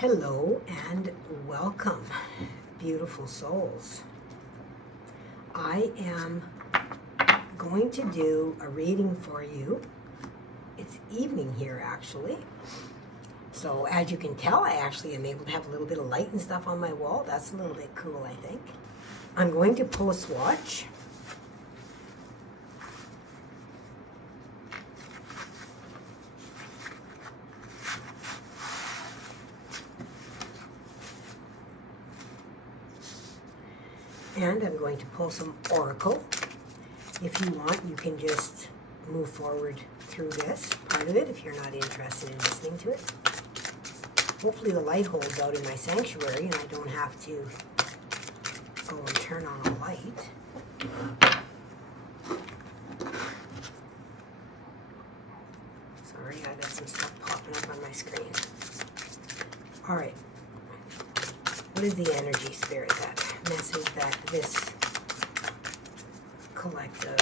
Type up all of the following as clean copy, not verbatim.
Hello and welcome, beautiful souls. I am going to do a reading for you. It's evening here, actually. So as you can tell, I actually am able to have a little bit of light and stuff on my wall. That's a little bit cool, I think. I'm going to pull a swatch. And I'm going to pull some oracle. If you want, you can just move forward through this part of it if you're not interested in listening to it. Hopefully the light holds out in my sanctuary and I don't have to go and turn on a light. Sorry, I got some stuff popping up on my screen. All right. What is the energy, spirit, that message that this collective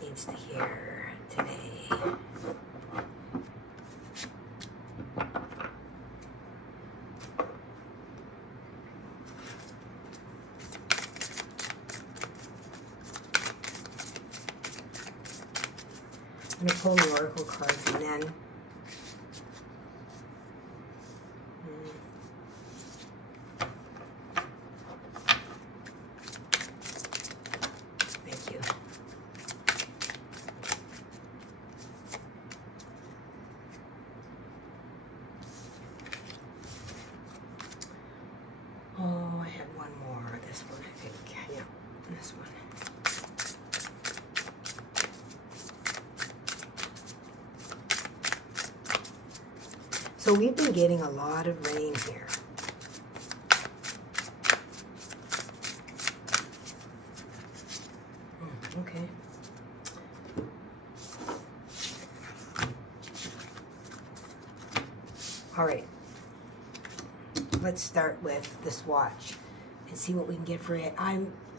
needs to hear today? I'm going to pull the oracle cards and then so we've been getting a lot of rain here. Okay. All right. Let's start with the swatch and see what we can get for it.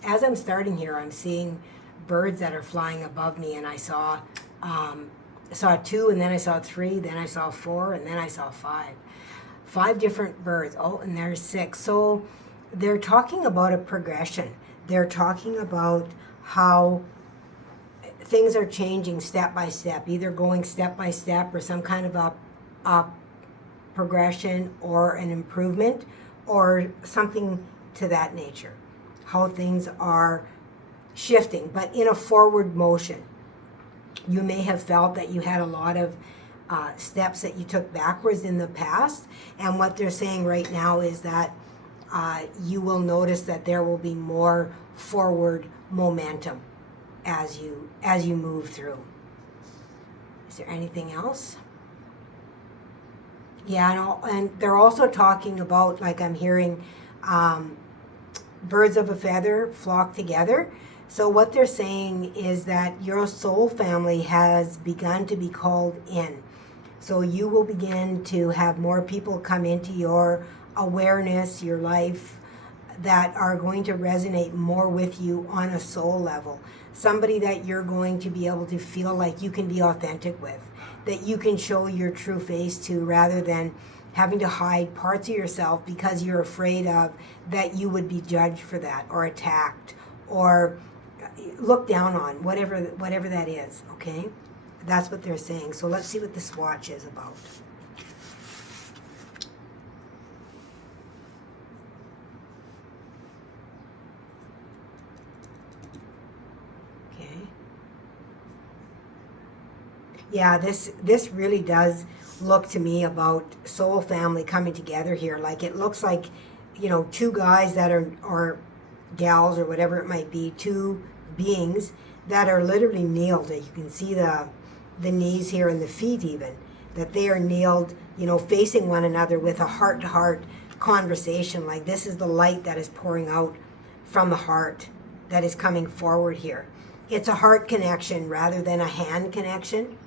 As I'm starting here, I'm seeing birds that are flying above me, and I saw 2, and then I saw 3, then I saw 4, and then I saw 5. 5 different birds. Oh, and there's 6. So they're talking about a progression. They're talking about how things are changing step by step, either going step by step or some kind of a progression or an improvement or something to that nature. How things are shifting, but in a forward motion. You may have felt that you had a lot of steps that you took backwards in the past, and what they're saying right now is that you will notice that there will be more forward momentum as you move through. Is there anything else? Yeah, and they're also talking about, like I'm hearing, birds of a feather flock together. So what they're saying is that your soul family has begun to be called in. So you will begin to have more people come into your awareness, your life, that are going to resonate more with you on a soul level. Somebody that you're going to be able to feel like you can be authentic with, that you can show your true face to, rather than having to hide parts of yourself because you're afraid of that you would be judged for that, or attacked, or looked down on, whatever that is, okay? That's what they're saying. So let's see what the swatch is about. Okay. Yeah, this really does look to me about soul family coming together here. Like, it looks like, 2 guys that are, or gals, or whatever it might be, 2 beings that are literally kneeled. You can see the knees here and the feet even, that they are kneeled, facing one another with a heart-to-heart conversation. Like, this is the light that is pouring out from the heart that is coming forward here. It's a heart connection rather than a hand connection.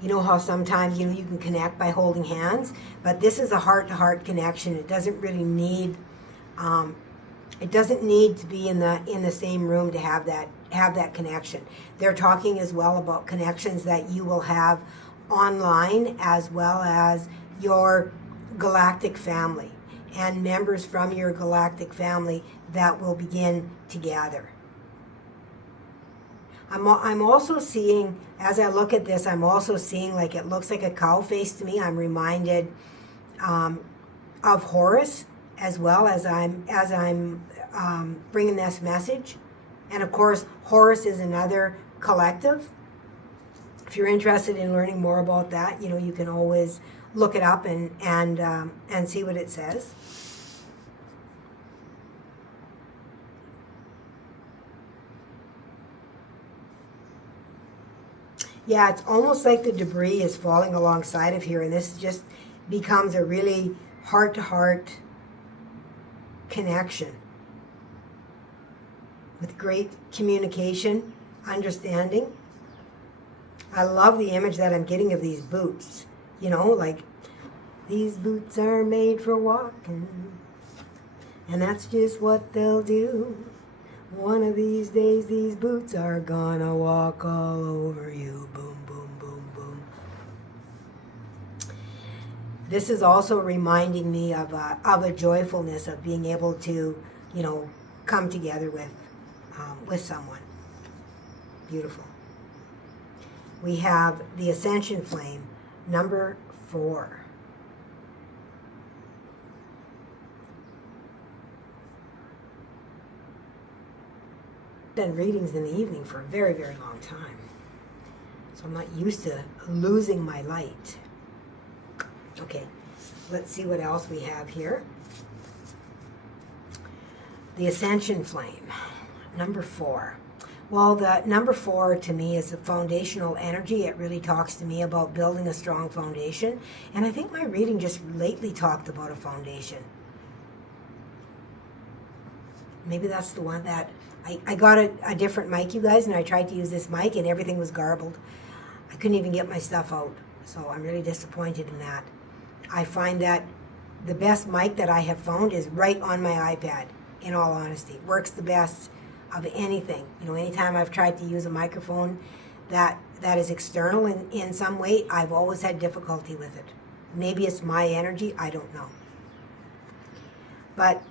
You know how sometimes you can connect by holding hands, but this is a heart-to-heart connection. It doesn't really need it doesn't need to be in the same room to have that connection. They're talking as well about connections that you will have online, as well as your galactic family and members from your galactic family that will begin to gather. I'm also seeing, as I look at this, I'm also seeing like it looks like a cow face to me. I'm reminded of Horus as well as I'm bringing this message. And of course, Horus is another collective. If you're interested in learning more about that, you can always look it up and see what it says. Yeah, it's almost like the debris is falling alongside of here, and this just becomes a really heart-to-heart connection with great communication, understanding. I love the image that I'm getting of these boots. Like, these boots are made for walking, and that's just what they'll do. One of these days, these boots are gonna walk all over you. Boom, boom, boom, boom. This is also reminding me of a joyfulness of being able to, come together with someone. Beautiful. We have the Ascension Flame, number 4. Done readings in the evening for a very, very long time, so I'm not used to losing my light. Okay, let's see what else we have here. The Ascension Flame, number 4. Well, the number 4 to me is the foundational energy. It really talks to me about building a strong foundation, and I think my reading just lately talked about a foundation. Maybe that's the one that I got a different mic, you guys, and I tried to use this mic and everything was garbled. I couldn't even get my stuff out, so I'm really disappointed in that. I find that the best mic that I have found is right on my iPad, in all honesty. It works the best of anything. Anytime I've tried to use a microphone that is external in some way, I've always had difficulty with it. Maybe it's my energy, I don't know. But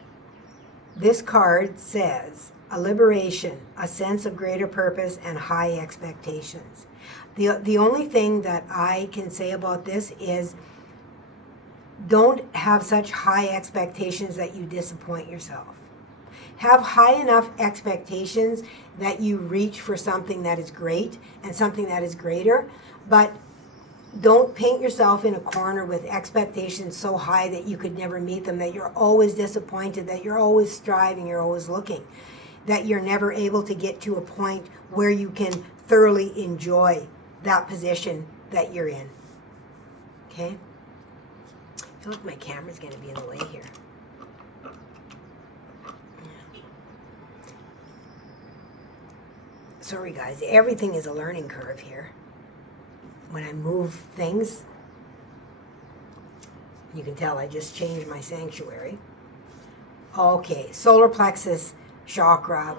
this card says, a liberation, a sense of greater purpose, and high expectations. The only thing that I can say about this is don't have such high expectations that you disappoint yourself. Have high enough expectations that you reach for something that is great and something that is greater, but don't paint yourself in a corner with expectations so high that you could never meet them, that you're always disappointed, that you're always striving, you're always looking, that you're never able to get to a point where you can thoroughly enjoy that position that you're in. Okay? I feel like my camera's going to be in the way here. Sorry guys, everything is a learning curve here. When I move things, you can tell I just changed my sanctuary. Okay, solar plexus chakra,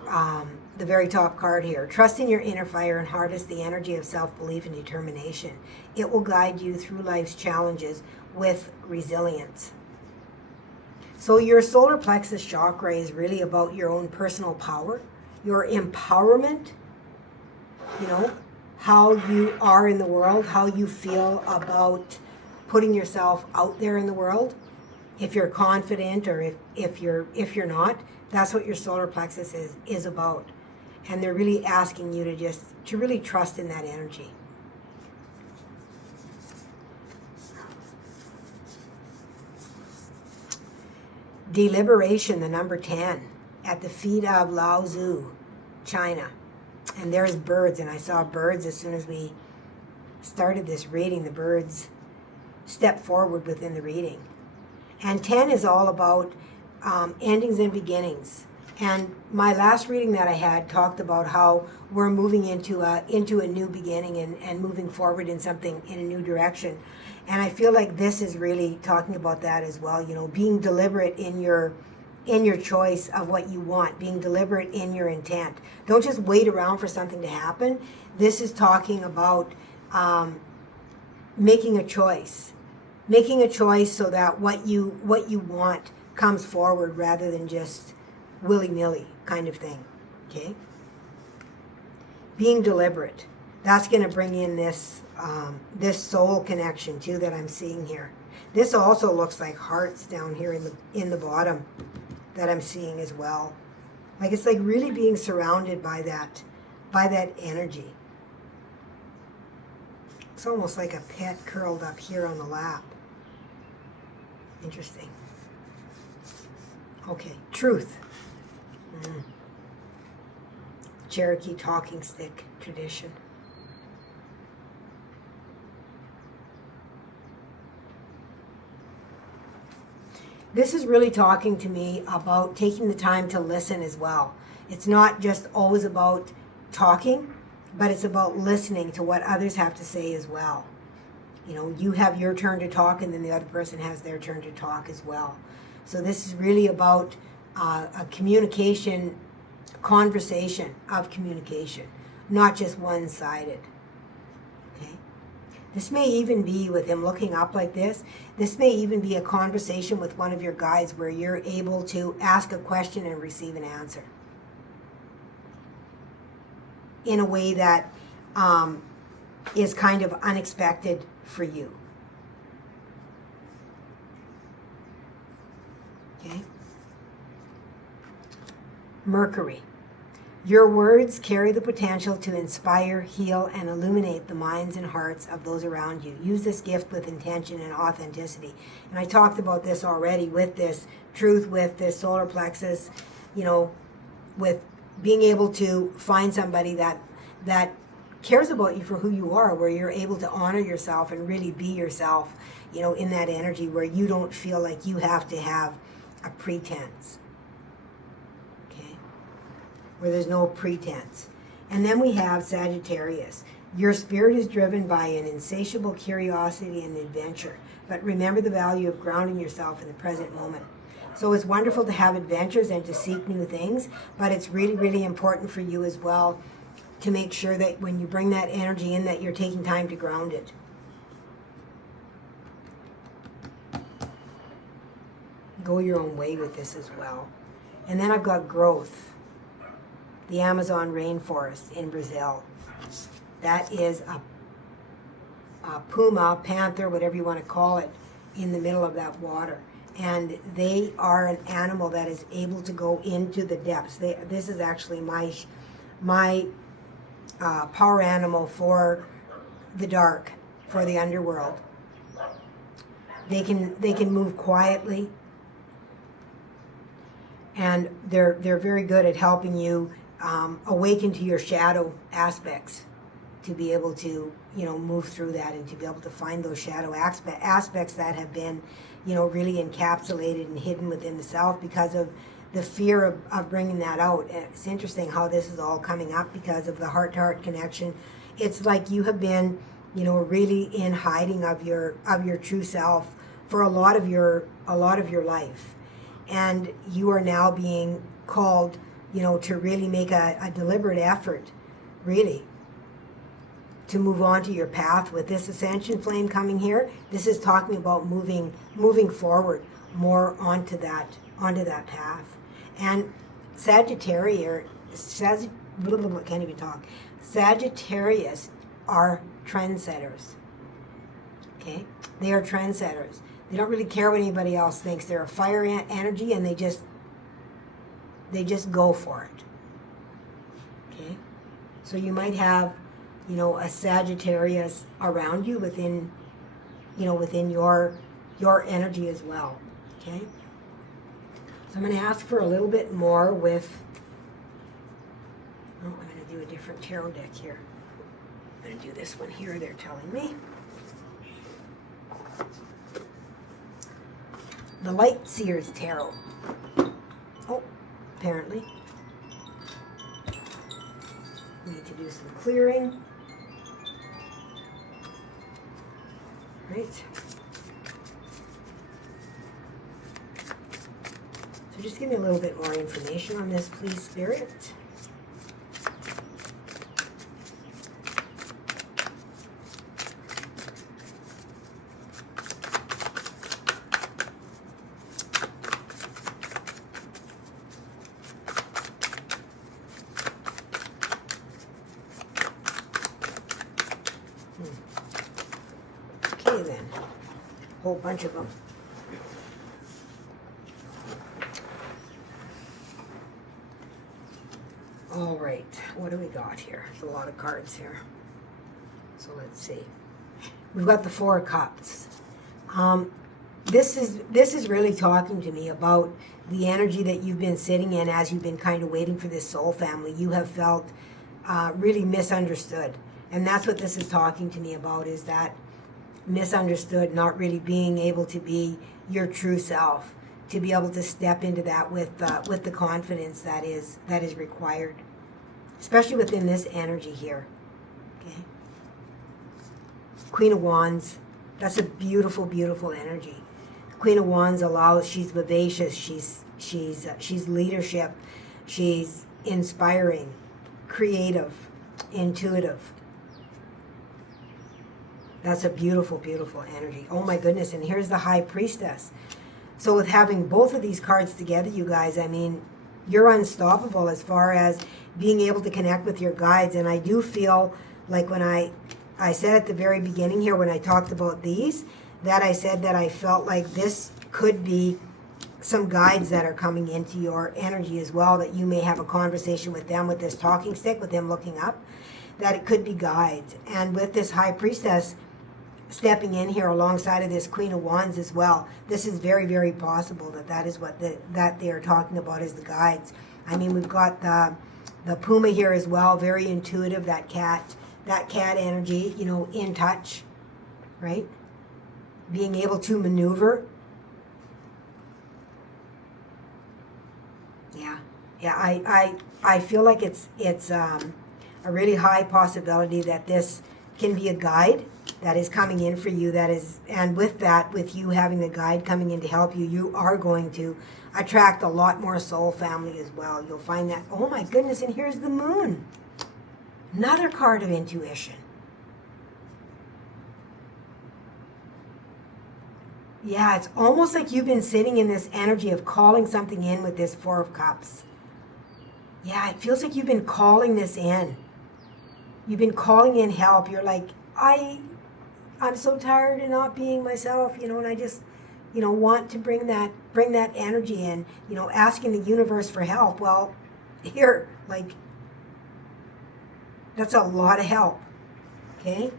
the very top card here. Trust in your inner fire and harness the energy of self-belief and determination. It will guide you through life's challenges with resilience. So your solar plexus chakra is really about your own personal power, your empowerment, how you are in the world, how you feel about putting yourself out there in the world. If you're confident or if you're not, that's what your solar plexus is about. And they're really asking you to really trust in that energy. Deliberation, the number 10, at the feet of Lao Tzu, China. And there's birds, and I saw birds as soon as we started this reading. The birds stepped forward within the reading. And 10 is all about endings and beginnings. And my last reading that I had talked about how we're moving into a new beginning and moving forward in something, in a new direction. And I feel like this is really talking about that as well, being deliberate in your choice of what you want, being deliberate in your intent. Don't just wait around for something to happen. This is talking about making a choice. Making a choice so that what you want comes forward rather than just willy-nilly kind of thing. Okay? Being deliberate. That's going to bring in this this soul connection too that I'm seeing here. This also looks like hearts down here in the bottom that I'm seeing as well. Like it's like really being surrounded by that energy. It's almost like a pet curled up here on the lap. Interesting. Okay, truth. Cherokee talking stick tradition. This is really talking to me about taking the time to listen as well. It's not just always about talking, but it's about listening to what others have to say as well. You know, you have your turn to talk, and then the other person has their turn to talk as well. So this is really about a communication, conversation of communication, not just one-sided. Okay? This may even be with him looking up like this. This may even be a conversation with one of your guides where you're able to ask a question and receive an answer in a way that is kind of unexpected for you. Okay? Mercury. Your words carry the potential to inspire, heal, and illuminate the minds and hearts of those around you. Use this gift with intention and authenticity. And I talked about this already with this truth, with this solar plexus, you know, with being able to find somebody that cares about you for who you are, where you're able to honor yourself and really be yourself, you know, in that energy where you don't feel like you have to have a pretense. Where there's no pretense. And then we have Sagittarius. Your spirit is driven by an insatiable curiosity and adventure. But remember the value of grounding yourself in the present moment. So it's wonderful to have adventures and to seek new things, but it's really, really important for you as well to make sure that when you bring that energy in, that you're taking time to ground it. Go your own way with this as well. And then I've got growth. The Amazon rainforest in Brazil. That is a puma, panther, whatever you want to call it, in the middle of that water. And they are an animal that is able to go into the depths. This is actually my power animal for the dark, for the underworld. They can move quietly, and they're very good at helping you awaken to your shadow aspects, to be able to, you know, move through that and to be able to find those shadow aspects that have been, you know, really encapsulated and hidden within the self because of the fear of bringing that out. It's interesting how this is all coming up because of the heart-to-heart connection. It's like you have been, you know, really in hiding of your true self for a lot of your life, and you are now being called, you know, to really make a deliberate effort, really, to move on to your path. With this ascension flame coming here, this is talking about moving forward more onto that path. And Sagittarius are trendsetters. Okay, they are trendsetters. They don't really care what anybody else thinks. They're a fire energy, and they just go for it. Okay? So you might have, you know, a Sagittarius around you within your energy as well. Okay? So I'm going to ask for a little bit more with, I'm going to do a different tarot deck here. I'm going to do this one here, they're telling me. The Light Seers Tarot. Oh, apparently. Need to do some clearing. Right. So just give me a little bit more information on this, please, Spirit. Okay then. Whole bunch of them. All right, what do we got here? There's a lot of cards here. So let's see. We've got the Four of Cups. This is really talking to me about the energy that you've been sitting in as you've been kind of waiting for this soul family. You have felt really misunderstood. And that's what this is talking to me about, is that misunderstood, not really being able to be your true self, to be able to step into that with the confidence that is required, especially within this energy here. Okay, Queen of Wands, that's a beautiful, beautiful energy. Queen of Wands she's vivacious, she's leadership, she's inspiring, creative, intuitive. That's a beautiful, beautiful energy. Oh my goodness, and here's the High Priestess. So with having both of these cards together, you guys, I mean, you're unstoppable as far as being able to connect with your guides. And I do feel like when I said at the very beginning here, when I talked about these, that I said that I felt like this could be some guides that are coming into your energy as well, that you may have a conversation with them with this talking stick, with them looking up, that it could be guides. And with this High Priestess stepping in here alongside of this Queen of Wands as well, this is very, very possible that is what that they are talking about, is the guides. I mean, we've got the Puma here as well, very intuitive, that cat energy, you know, in touch, right? Being able to maneuver. Yeah, I feel like it's a really high possibility that this can be a guide that is coming in for you, and with that, with you having a guide coming in to help you, you are going to attract a lot more soul family as well. You'll find that, oh my goodness, and here's the Moon. Another card of intuition. Yeah, it's almost like you've been sitting in this energy of calling something in with this Four of Cups. Yeah, it feels like you've been calling this in. You've been calling in help. You're like, I'm so tired of not being myself, you know, and I just, you know, want to bring that energy in, you know, asking the universe for help. Well, here, like, that's a lot of help. Okay?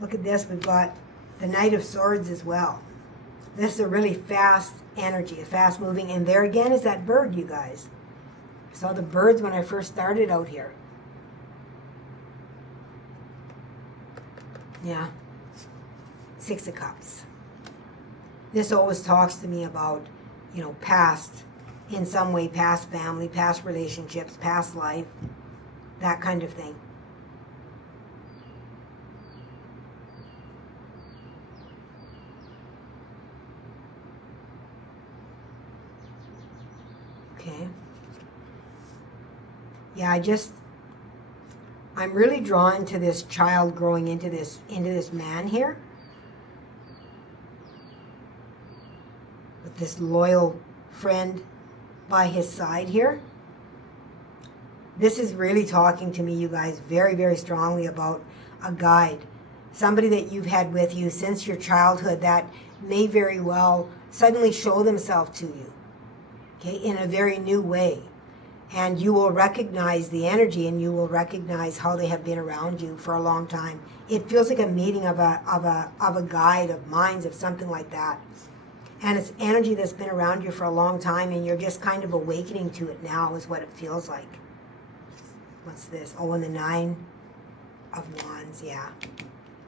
Look at this. We've got the Knight of Swords as well. This is a really fast energy, a fast moving, and there again is that bird, you guys. I saw the birds when I first started out here. Yeah. Six of Cups. This always talks to me about, you know, past, in some way, past family, past relationships, past life, that kind of thing. Okay. Yeah, I'm really drawn to this child growing into this man here, with this loyal friend by his side here. This is really talking to me, you guys, very, very strongly about a guide, somebody that you've had with you since your childhood that may very well suddenly show themselves to you, okay, in a very new way. And you will recognize the energy, and you will recognize how they have been around you for a long time. It feels like a meeting of a guide, of minds, of something like that. And it's energy that's been around you for a long time, and you're just kind of awakening to it now, is what it feels like. What's this? Oh, and the Nine of Wands, yeah.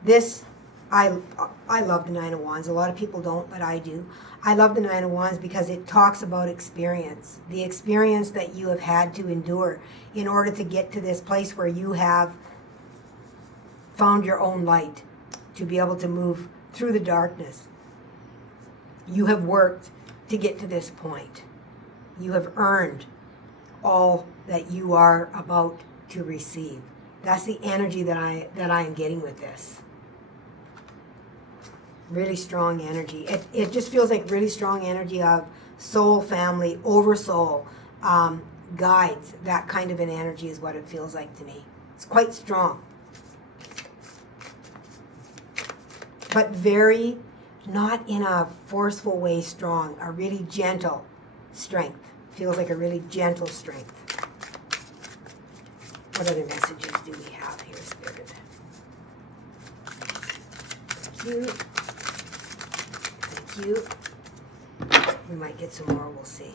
This, I love the Nine of Wands. A lot of people don't, but I do. I love the Nine of Wands because it talks about experience. The experience that you have had to endure in order to get to this place where you have found your own light, to be able to move through the darkness. You have worked to get to this point. You have earned all that you are about to receive. That's the energy that I am getting with this. Really strong energy. It just feels like really strong energy of soul family, over soul, guides. That kind of an energy is what it feels like to me. It's quite strong. but very, not in a forceful way strong, a really gentle strength. Feels like a really gentle strength. What other messages do we have here, Spirit? Thank you. Thank you. We might get some more, we'll see.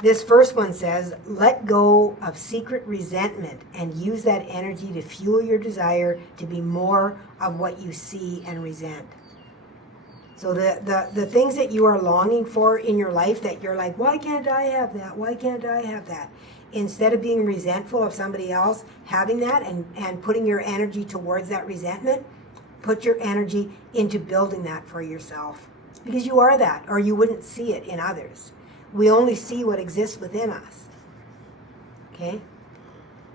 This first one says, let go of secret resentment and use that energy to fuel your desire to be more of what you see and resent. So the things that you are longing for in your life that you're like, why can't I have that? Why can't I have that? Instead of being resentful of somebody else having that and putting your energy towards that resentment, put your energy into building that for yourself. Because you are that, or you wouldn't see it in others. We only see what exists within us. Okay?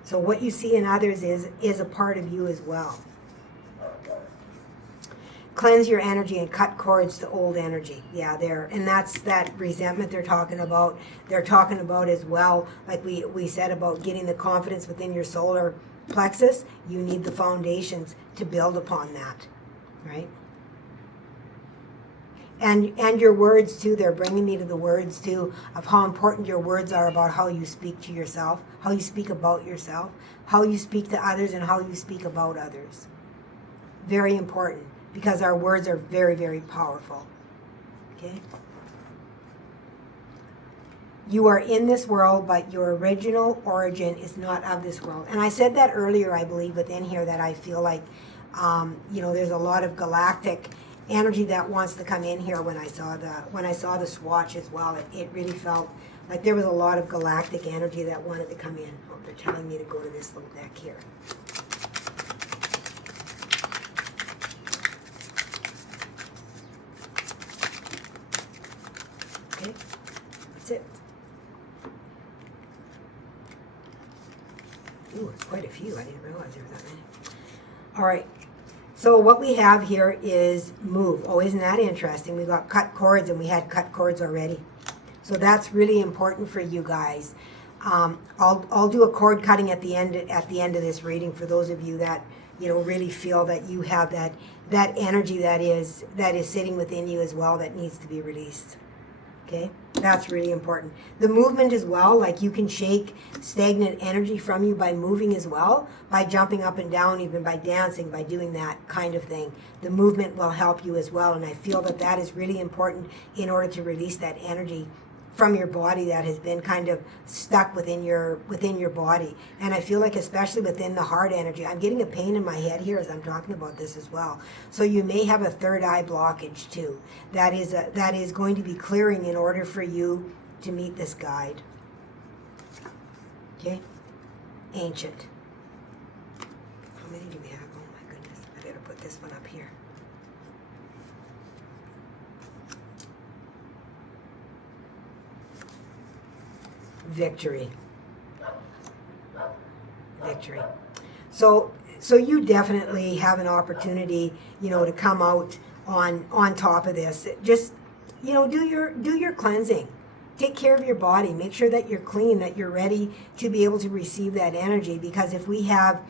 So what you see in others is a part of you as well. Cleanse your energy and cut cords to old energy. Yeah, and that's that resentment they're talking about. They're talking about as well, like we said about getting the confidence within your solar plexus. You need the foundations to build upon that, right? And your words too, they're bringing me to the words too of how important your words are about how you speak to yourself, how you speak about yourself, how you speak to others, and how you speak about others. Very important, because our words are very, very powerful. Okay? You are in this world, but your original origin is not of this world. And I said that earlier, I believe, within here, that I feel like, there's a lot of galactic energy that wants to come in here. When I saw the swatch as well, it really felt like there was a lot of galactic energy that wanted to come in. Oh, they're telling me to go to this little deck here. Okay, that's it. Ooh, it's quite a few. I didn't realize there were that many. All right. So what we have here is move. Oh, isn't that interesting? We got cut cords, and we had cut cords already. So that's really important for you guys. I'll do a cord cutting at the end of this reading for those of you that really feel that you have that energy that is sitting within you as well that needs to be released. Okay, that's really important. The movement as well, like you can shake stagnant energy from you by moving as well, by jumping up and down, even by dancing, by doing that kind of thing. The movement will help you as well, and I feel that is really important in order to release that energy from your body that has been kind of stuck within your body. And I feel like especially within the heart energy, I'm getting a pain in my head here as I'm talking about this as well. So you may have a third eye blockage too. That is going to be clearing in order for you to meet this guide. Okay? Ancient. How many do we have? Oh my goodness. I better put this one up here. Victory. Victory. So you definitely have an opportunity, to come out on top of this. Just, do your cleansing. Take care of your body. Make sure that you're clean, that you're ready to be able to receive that energy. Because if we have,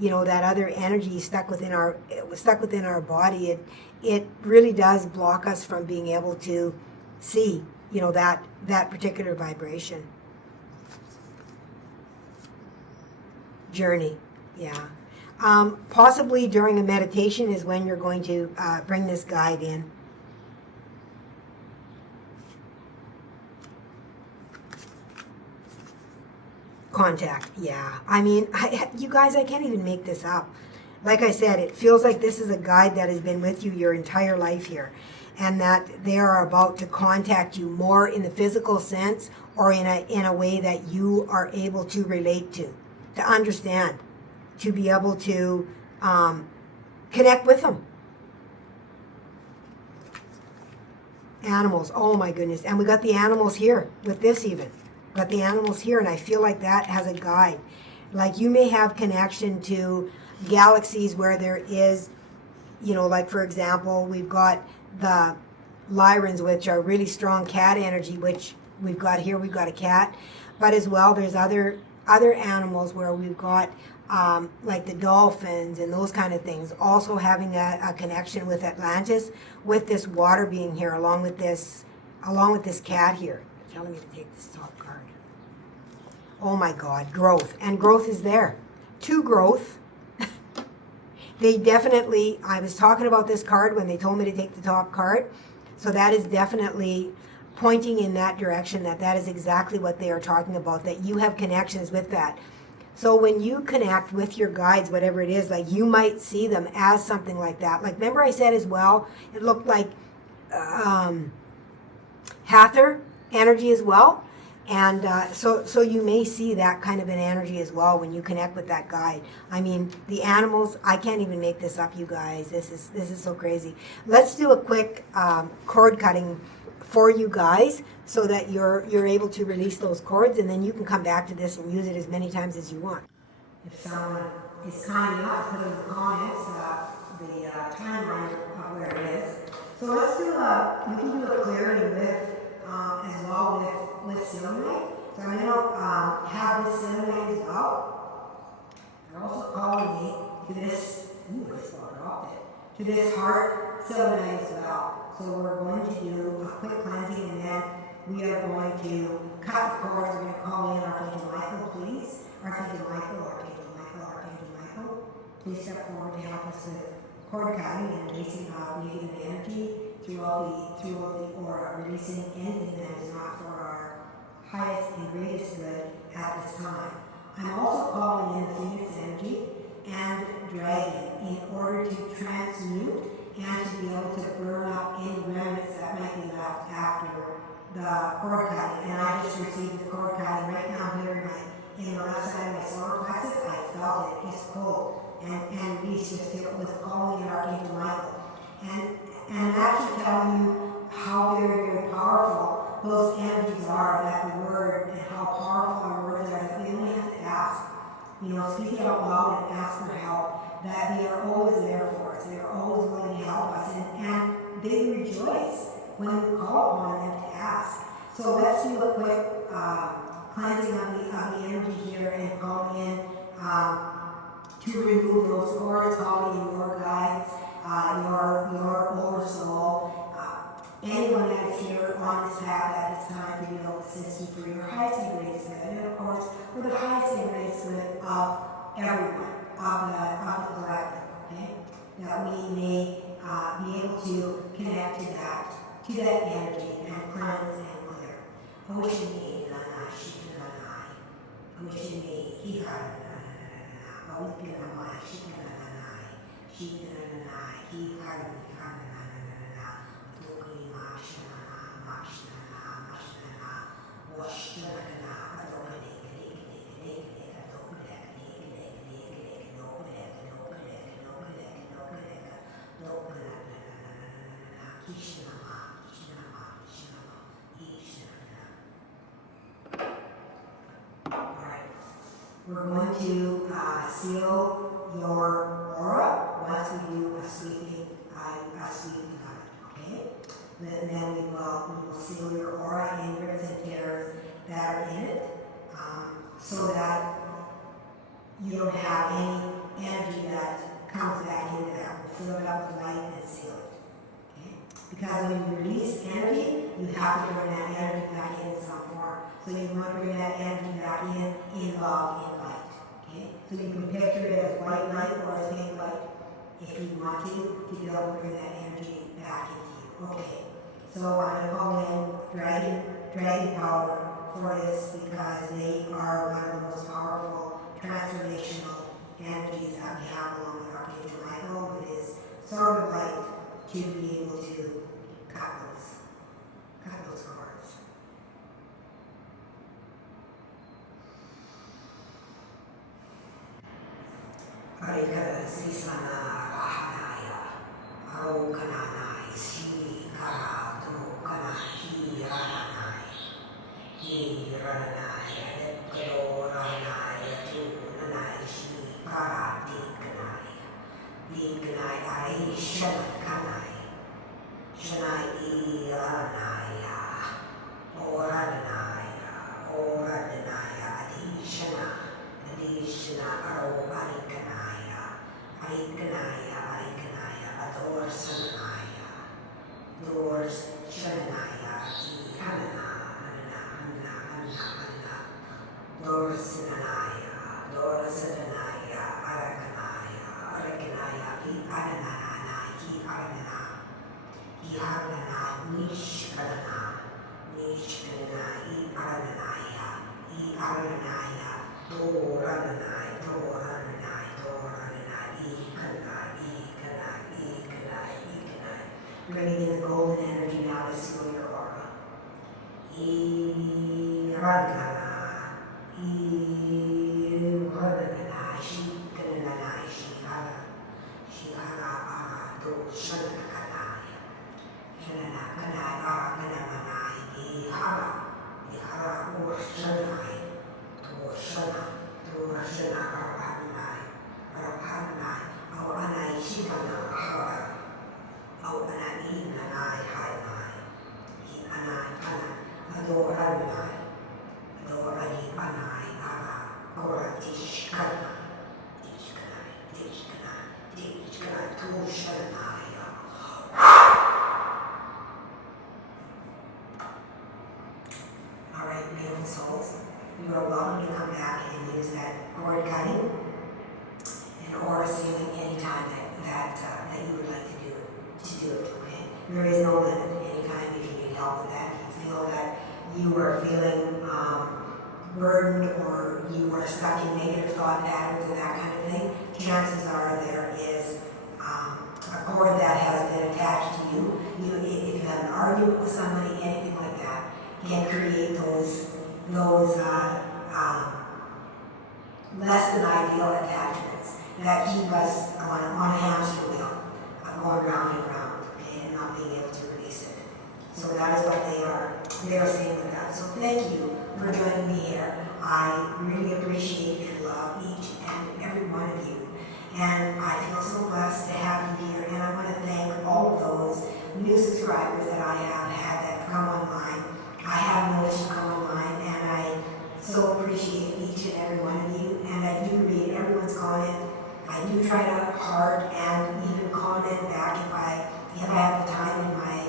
that other energy stuck within our body, it really does block us from being able to see, that particular vibration. Journey, yeah. Possibly during a meditation is when you're going to bring this guide in. Contact, yeah. I mean, you guys, I can't even make this up. Like I said, it feels like this is a guide that has been with you your entire life here, and that they are about to contact you more in the physical sense, or in a way that you are able to relate to understand, to be able to connect with them. Animals, oh my goodness. And we got the animals here with this even. Got the animals here, and I feel like that has a guide. Like you may have connection to galaxies where there is, like for example, we've got the Lyrans, which are really strong cat energy, which we've got here. We've got a cat. But as well, there's other animals where we've got like the dolphins and those kind of things, also having a connection with Atlantis, with this water being here, along with this cat here. They're telling me to take this top card. Oh my God, growth. And growth is there. To growth. They definitely, I was talking about this card when they told me to take the top card. So that is definitely pointing in that direction, that is exactly what they are talking about, that you have connections with that. So when you connect with your guides, whatever it is, like you might see them as something like that. Like remember I said as well, it looked like Hathor energy as well. And so you may see that kind of an energy as well when you connect with that guide. I mean, the animals, I can't even make this up, you guys. This is so crazy. Let's do a quick cord cutting for you guys so that you're able to release those cords, and then you can come back to this and use it as many times as you want. If someone is kind enough to put in the comments the timeline of where it is. So let's do we can do a clearing with as well with selenite. So I'm going to have this selenite as well. They're also calling me to this, I just dropped it, to this heart selenite as well. So we're going to do a quick cleansing, and then we are going to cut the cords. We're going to call in Archangel Michael, please. Archangel Michael, Archangel Michael, Archangel Michael. Please step forward to help us with cord cutting and releasing negative energy throughout the aura, releasing anything that is not for our highest and greatest good at this time. I'm also calling in Phoenix energy and Dragon in order to transmute and to be able to burn up any remnants that might be left after the cord cutting. And I just received the cord cutting right now here in the left side of my solar plexus. I felt it just pull and release just here with calling in Archangel Michael. And actually telling you how very, very powerful those energies are, that the word, and how powerful our words are, that we only have to ask. Speak it out loud and ask for help, that they are always there for us. They are always willing to help us. And they rejoice when we call upon them to ask. So let's do a quick cleansing of the energy here and call in to remove those cords, calling in your guides, your oversoul, anyone that is here on this path at this time to be able to assist you for your highest and greatest good, and of course for the highest and greatest good of everyone, of the collective, okay? That we may be able to connect to that energy and cleanse and clear. Oshini Nana Shikanai, Oshini Hikara, Opianamai Shikanai, Shikanai, Hikara. We're going to seal your aura once we do a sweeping cut, okay? Then we will seal your aura and rips and tears that are in it, so that you don't have any energy that comes back into that. We'll fill it up with light and seal it, okay? Because when you release energy, you have to bring that energy back in some form. So you want to bring that energy back in love, in light. Okay? So you can picture it as white light or as pink light if you want to be able to bring that energy back into you. Okay. So I'm going to call in dragon power for this, because they are one of the most powerful transformational energies that we have, along with Archangel Michael. It is sort of light to be able to cut those cords. Arikara Sisana Rahanaya Arokananai Si Karato Kanahi Ranai Hi Ranai Adekado Ranai Tunanai Si Karati Kanai Dignai Ai Shanat Kanai Shanai Ranaya Oranaya Oranaya Adishana Adishana Aro bringing in the golden energy now to seal your aura. Iragana, Iragana, Shikanana, Shihara, Shihara, Do Shanakanaya, Shanakanaya, Kanamanai, Ihara, Ihara, or Shanai, to Shana, to Shana, Arapanai, Arapanai, our Anai Shikana, Hara, our Anai, Nanai, Hanai, Anai, Anai, Adoranai, Adorani, Anai, Ara, Ora, Tishkana, Tishkana, Tishkana, Tishkana, to Shanai. All right, beautiful souls, you are welcome to come back and use that cord cutting and aura sealing anytime that you would like to do it. Okay? There is no limit. Anytime if you need help with that, if you feel that you are feeling burdened or you are stuck in negative thought patterns and that kind of thing, chances are there is a cord that has been attached to you. If you have an argument with somebody, anything like that, can create those less than ideal attachments that keep us on a hamster wheel, going round and round, okay, and not being able to release it. So that is what they are saying with that. So thank you for joining me here. I really appreciate and love each and every one of you. And I feel so blessed to have you here. And I want to thank all of those new subscribers that I have had that come online. I have noticed you come online, and I so appreciate each and every one of you. And I do read everyone's comment. I do try to hard and even comment back if I have the time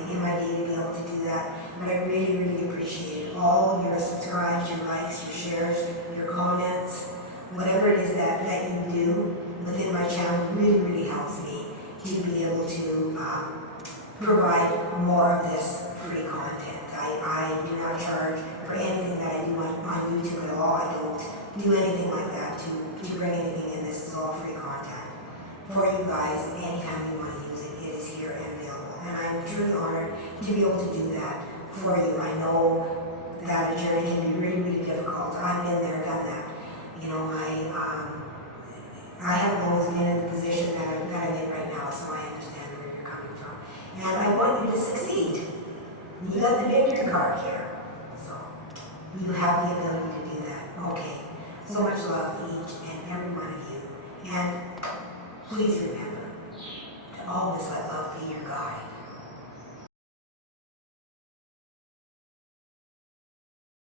in my day to be able to do that. But I really, really appreciate all your subscribes, your likes, your shares, your comments, whatever it is that you do within my channel really, really helps me to be able to provide more of this free content. I do not charge for anything that I do on YouTube at all. I don't do anything like that to bring anything in. This is all free content for you guys. Anytime you want to use it, it is here and available. And I'm truly honored to be able to do that for you. I know that a journey can be really, really difficult. I've been there, done that. You know, I haven't always been in the position that I'm in right now, so I understand where you're coming from. And I want you to succeed. You got the victory card here. So you have the ability to do that. Okay. So much love to each and every one of you. And please remember to always let